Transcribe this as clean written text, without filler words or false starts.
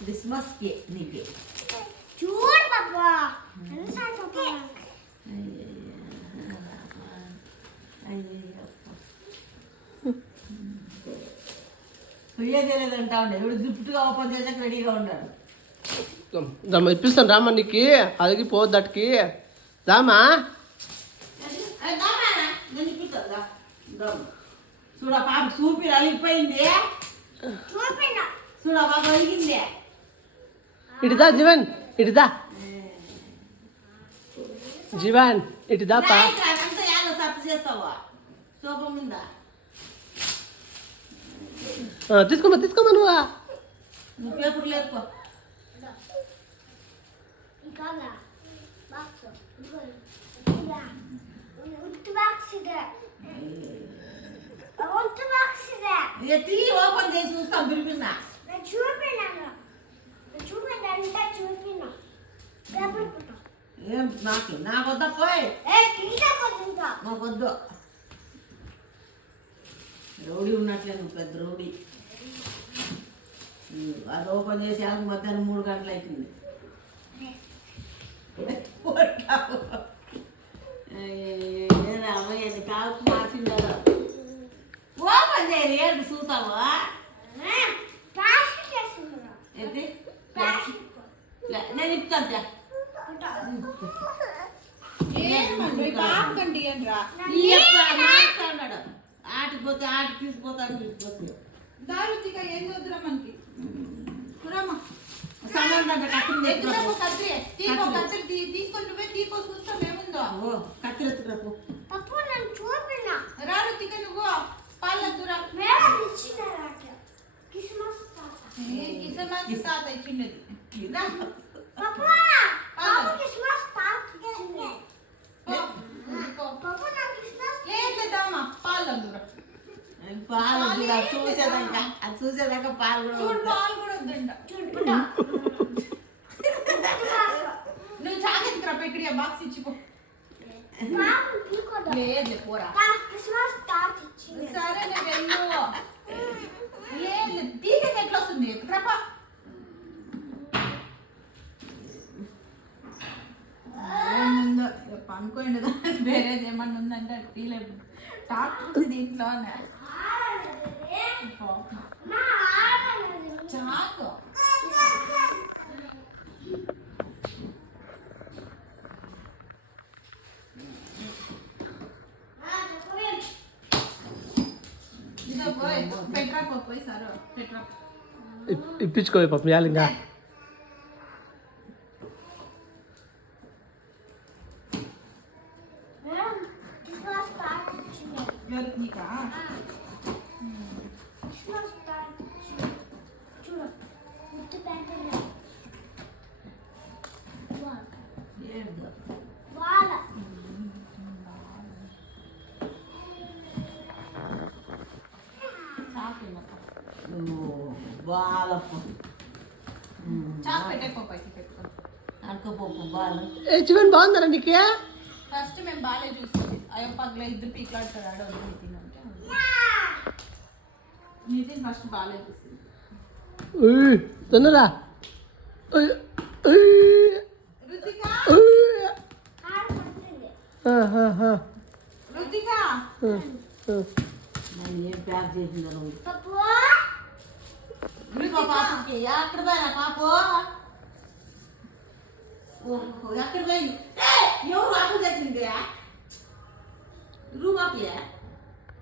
క్రిస్మస్కి నీకు చూడు పాపా తెలియదంటా ఉండే ఇప్పుడు గిఫ్ట్గా ఓపెన్ చేసాక రెడీగా ఉన్నాడు. ఇప్పిస్తాను రామా నీకు అదిగి పోద్దటికి రామా. చూడ పాప చూపి అలిగిపోయింది. చూడ పాప అలిగింది. ఇటుదా జీవన్ ఇటుదా జీవన్ ఇటుదా పా. అంతా యాదో సర్చ్ చేస్తావా సోఫా మీద. తీసుకోమా తీసుకోమా నువ్వు పేపర్ లేకపో. ఎత్తి ఓపెన్ చేసి చూస్తాం పిలిపిన్నా. ఏం నాకొద్దా పోయి నాకొద్దు. రౌడీ ఉన్నట్లే నువ్వు పెద్ద రౌడీ. అది ఓపెన్ చేసి ఆకు మధ్యాహ్నం 3 గంటలు అవుతుంది. అమ్మాయి కాకు మార్చిందా ఓపెన్ చేయరు ఏంటి చూస్తావా. నేను ఇస్తాను ఆటికి పోతే ఆటికి తీసుకుపోతాను తీసుకొచ్చి దారుతిగా ఏం వద్దురా మనకి తీసుకొని నువ్వే తీకో చూస్తాం ఏముందో. కత్తిరెత్తుకు రారుతిగా నువ్వు పాలద్దురా కిసమాస్ తాత ఇచ్చినది లేదమ్మా పాలద్దురా. పాలు చూసేదాకా అది చూసేదాకా పాలు కూడా పాలు కూడా వద్దంట. నువ్వు చాకెత్తుకు రా ఇక్కడ బాక్స్ ఇచ్చిపో. లేదు పోరా సరే వెళ్ళు. లేదు తీగకి ఎట్లా వస్తుంది ఎత్తుకురాపా. ఏముందో పనుకోండి వేరేది ఏమన్నా ఉందంటే ఫీల్ అయిపోయింది. టాక్టర్ దీంట్లోనే చాకు ఇదో పోయి పెట్రా పోయి సారు పెట్రా ఇప్పించుకోవే పాపం యాలింగా. నీకా బాలప్ప చాకు పెట్టే పప్పు పెట్టుకో అడకపోపు బాలు. జీవన్ బాగుందరా నీకు. ఫస్ట్ మేము బాగా చూస్తుంది అయ్యో పగల ఇద్దరు పీకులాడుతాడు ఆడ నితిన్ అంటే నితిన్ ఫస్ట్ బాగా చూస్తుంది. తొందరరా రుతికా రుతికా ఏం ప్యాక్ చేసిందో పాపకి ఎక్కడ పోయినా పాప ఎక్కడ పోయింది ఎవరు వాటర్ తెచ్చింది.